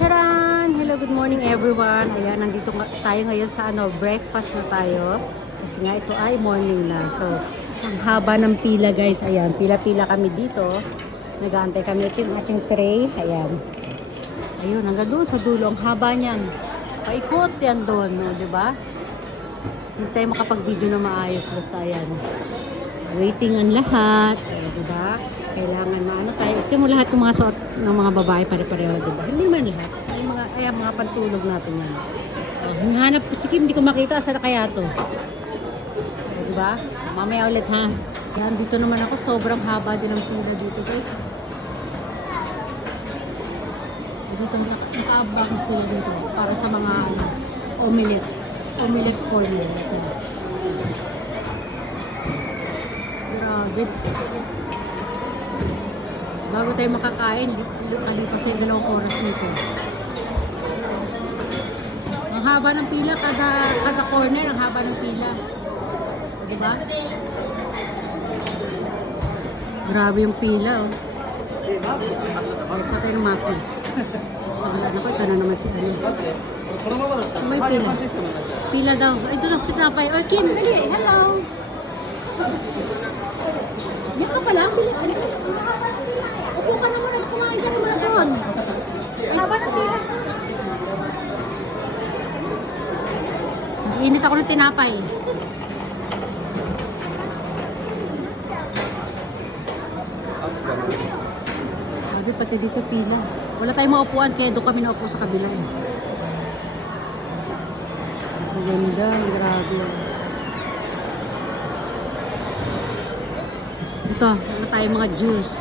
Charan! Hello, good morning everyone. Ayan, nandito tayo ngayon sa breakfast na tayo. Kasi nga ito ay morning na. So, ang haba ng pila guys. Ayan, pila-pila kami dito. Nag-aantay kami. Ito yung ating tray. Ayan. Ayun, hanggang doon sa dulo. Ang haba niyan. Paikot yan doon, no? Diba? Hindi tayo makapag-video na maayos. Basta ayan. Waiting ang lahat. Ayan, diba? Kailangan maano tayo. Ito mo lahat ng mga suot ng mga babae pare-pareho, diba? Hindi man lahat. Ay mga pantulog natin yan. Hinahanap ko si Kim, hindi ko makita. Saan kaya to? Diba? Mamaya ulit ha. Yan, dito naman ako. Sobrang haba din ang pila dito guys. Dito nakaabang sila dito. Para sa mga omelette. Omelette corner. Grabe. Bago tayo makakain, kalipas yung 2 oras nito. Ang haba ng pila, kada corner, ang haba ng pila. O, diba? Grabe yung pila, oh. Balik pa tayo ng mapin. Wala na ko, ito na naman si Ali. May pila. Pila daw. Ito na si Tapay. Oy, Kim, dali. Hello. Yan ka pala. Upo ka naman at kumain ka naman doon. Haba ng pila. Init ako ng tinapay. Sabi pati dito pila. Wala tayong maupuan kaya doon kami naupo sa kabila. Ang ganda, grabe. Ito, wala tayong mga juice.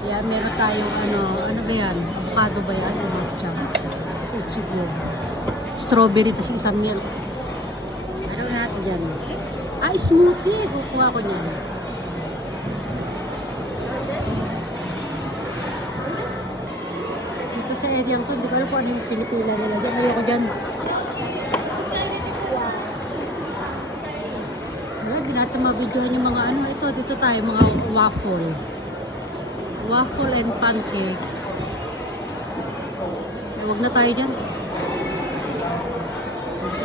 Kaya meron tayong ano ba yan? Avocado ba yan? Matcha. Sa chigo. Strawberry, tapos isang milk. Ano natin yan? Ah, smoothie. Kukuha ko niyan. Dito sa area ko, hindi ko alam kung ano yung pinipila nila. Diyan, ayoko dyan. Wala, di natin mabidyohan yung mga ano. Ito, dito tayo, mga waffle. Waffle and pancake. Huwag na tayo dyan.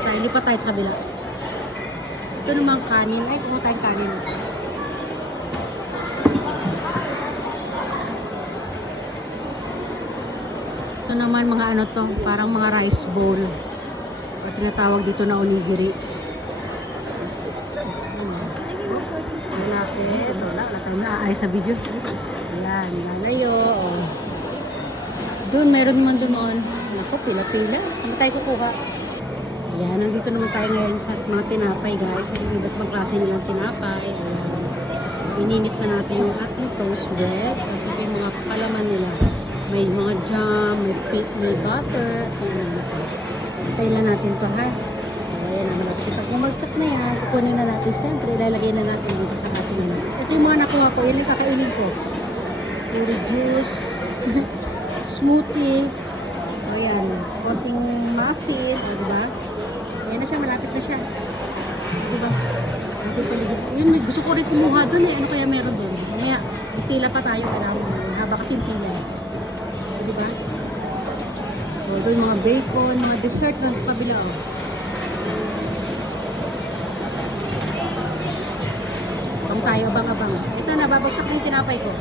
Hindi pa tayo sa kabila. Ito naman kanin. Ay, kung tayong kanin. Ito naman mga ano to. Parang mga rice bowl. O tinatawag dito na onigiri. Malapit. Wala tayo naaay sa video. Ayan. Lalayo. Doon, meron naman doon. Naku, pila-pila. Hindi tayo kukuha. Ayan, nandito naman tayo ngayon sa mga tinapay guys. Iba't ibang klase nilang tinapay. Ininit na natin yung ating toast bread. Kasi yung mga palaman nila. May mga jam, may butter. Tayo lang natin to ha. So, ayan naman natin. Pag umagsak na yan, kukunin na natin. Siyempre, ilalagay na natin dito sa ating ano. Ito yung mga nakuha ko. Yan yung kakainin ko. Puri juice. Smoothie. Ayan. Konting muffin. Diba? Ayan na siya, malapit na siya. Diba? Ito yung paligid. Yun, gusto ko rin kumuha doon eh. Ano kaya meron doon? Kaya, pila pa tayo. Kailangan mo. Haba kasi yung pila. Diba? So, doon mga bacon, mga dessert lang sa kabila. Oh. Abang tayo, abang-abang. Ito, nababagsak na yung tinapay ko.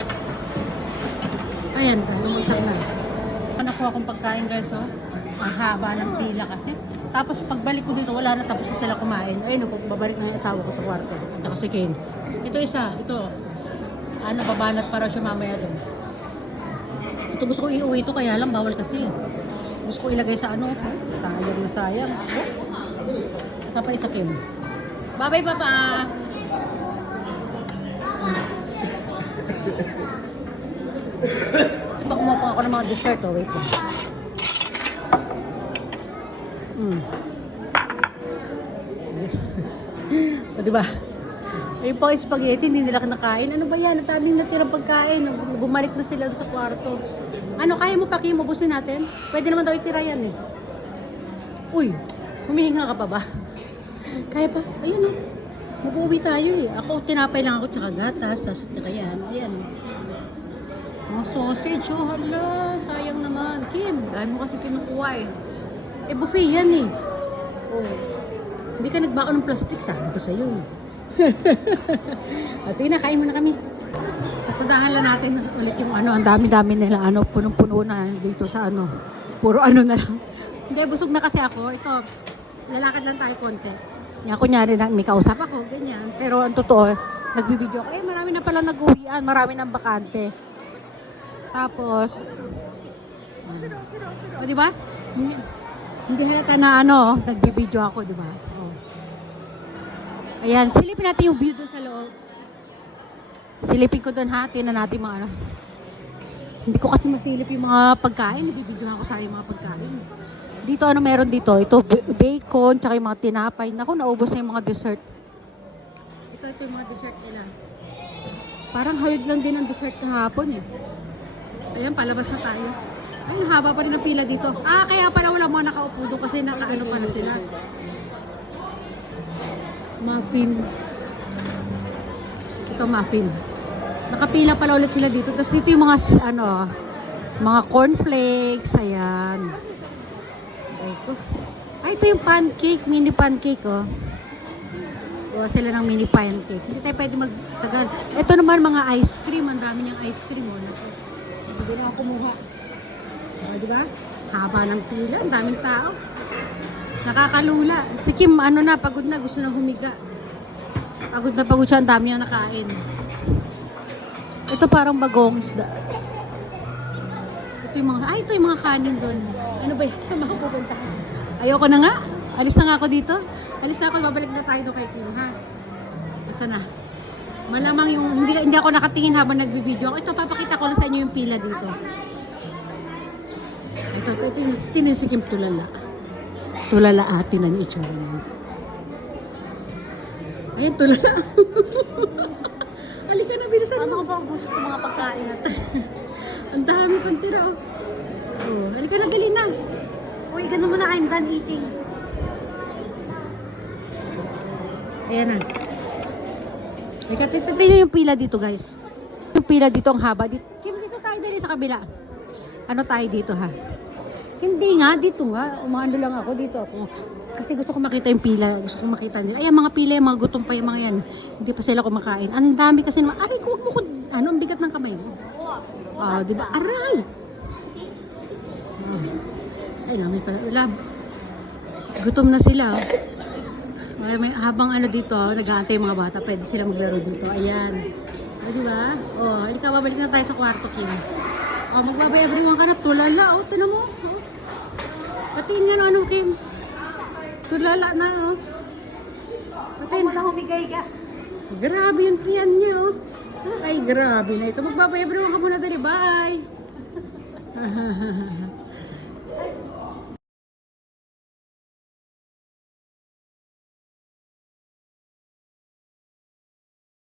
Ayan, lumagsak na. Nakuha akong pagkain guys, oh. Ang haba ng pila kasi. Tapos pagbalik ko dito, wala na, tapos na sila kumain. Ayun, babalik na yung asawa ko sa kwarto. At ako si Kane. Ito isa, ito. Babanat para siya mamaya doon. Ito gusto ko iuwi ito, kaya lang bawal kasi. Gusto ko ilagay sa ano. Sayang na sayang. Isa pa isa Kane. Bye-bye, Papa! Ito pa kumuha ako ng mga dessert, oh. Wait lang. O, diba? Yung pang spaghetti, hindi nila kinakain. Ano ba yan? Ang daming natirang pagkain. Bumalik na sila sa kwarto. Ano, kaya mo pa, Kim? Ubusin natin? Pwede naman daw itira yan eh. Uy, humihinga ka pa ba? Kaya pa? Ayun oh. Mag-uwi tayo eh. Ako, tinapay lang ako tsaka gatas. Tapos yan. Ayan. Mga sausage, oh, hala. Sayang naman. Kim, Dahil mo kasi kinukuha eh. Eh, buffet yan eh. Oh. Hindi ka nagbako ng plastic, sabi ko sa'yo eh. At sige na, kain muna kami. Pasadahan lang natin ulit yung ano, ang dami-dami nila, ano, punong-puno na dito sa ano. Puro ano na lang. Hindi, busog na kasi ako. Ito, lalakad lang tayo konti. Yan, kunyari na, may kausap ako, ganyan. Pero ang totoo, nagbibideo ako. Eh, marami na pala nag-uwian, marami nang bakante. Tapos, o, di ba? Hindi halata na ano, nagbibideo ako, di ba? Oh. Ayan, silipin natin yung view doon sa loob. Silipin ko doon ha, tingnan natin mga ano. Hindi ko kasi masilip yung mga pagkain, nagbibideo ako sa yung mga pagkain. Dito ano meron dito? Ito bacon, tsaka yung mga tinapay. Naku, naubos na yung mga dessert. Ito yung mga dessert nila. Parang halid lang din ang dessert kahapon eh. Ayan, palabas na tayo. Ayun, haba pa rin ang pila dito. Ah, kaya pala wala mga nakaupo doon kasi nakaano pa na sila. Muffin. Ito muffin. Nakapila pala ulit sila dito. Tapos dito yung mga ano, mga cornflakes. Ayan. Ito. Ay, ito yung pancake, mini pancake oh. Gawa sila ng mini pancake. Hindi tayo pwede magtagal. Ito naman mga ice cream. Ang dami niyang ice cream oh. Hindi na ako kumuha. O, diba? Haba ng pila, ang daming tao. Nakakalula. Si Kim, ano na, pagod na, gusto nang humiga. Pagod na pagod siya, ang dami niyang nakain. Ito parang bagong isda. Ito yung mga, ito yung mga kanin doon. Ano ba yun? Saan makapupunta? Ayoko na nga. Alis na nga ako dito. Alis na ako, babalik na tayo doon kay Kim, ha? Ito na. Malamang yung, hindi ako nakatingin habang nagbibideo ako. Ito, papakita ko lang sa inyo yung pila dito. Ito, tinisikim tulala. Tulala atin ang itsura niya. Ayan, tulala. Halika na, bilisan Ano mo. ko ba ang gusto ng mga pagkain natin? Ang dami pang tira, oh. Oh, halika na, dali na. Uy, ganun mo na, I'm done eating. Ayan na. Halika, tignan yung pila dito, guys. Yung pila dito, ang haba. Dito tayo dali sa kabila. Ano tayo dito, ha? Hindi nga, dito nga. Umano lang ako, dito ako. Kasi gusto ko makita yung pila. Gusto ko makita nila. Ayan, mga pila, yung mga gutom pa yung mga yan. Hindi pa sila kumakain. Ang dami kasi naman. Aray, huwag mo ko. Ano, ang bigat ng kamay mo. Ah, di ba? Aray! Ay, namin pala. Lab. Gutom na sila. Ay, habang ano dito, nag-aantay yung mga bata. Pwede sila maglaro dito. Ayan. O, di ba? O, halika, babalik na tayo sa kwarto, Kim. O, magbabay everyone ka na. Tulala, o. Tinan mo. O. Patiin nga ano, Kim. Tulala na, o. Patiin. Wala humigay ka. Grabe yung tiyan niya, oh. Ay, grabe na ito. Magbabay everyone ka muna dali. Bye!